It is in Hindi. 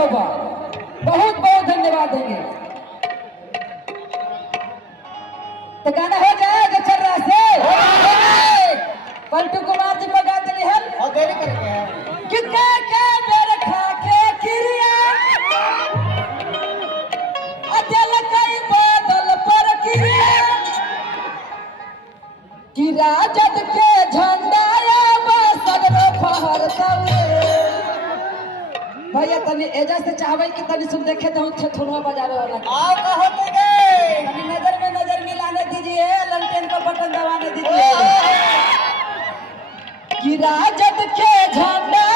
होगा, बहुत बहुत धन्यवाद देंगे। तो गाना हो जाए जो चल रहा से पलटू कुमार जी को गा दिली हल और देरी करके कितने के मेरे खाके किरिया अजल कई बादल पर किरिया कि राजद के झंडा सगरो फहरतावे। भैया तनी एजा से चाहबै कि तनी सुन देखे तो थोड़ा बजावे वाला आओ कहो तुगे तनी नजर में नजर मिलाने दीजिए, ललटेन का बटन दबाने दीजिए कि राजद के झंडा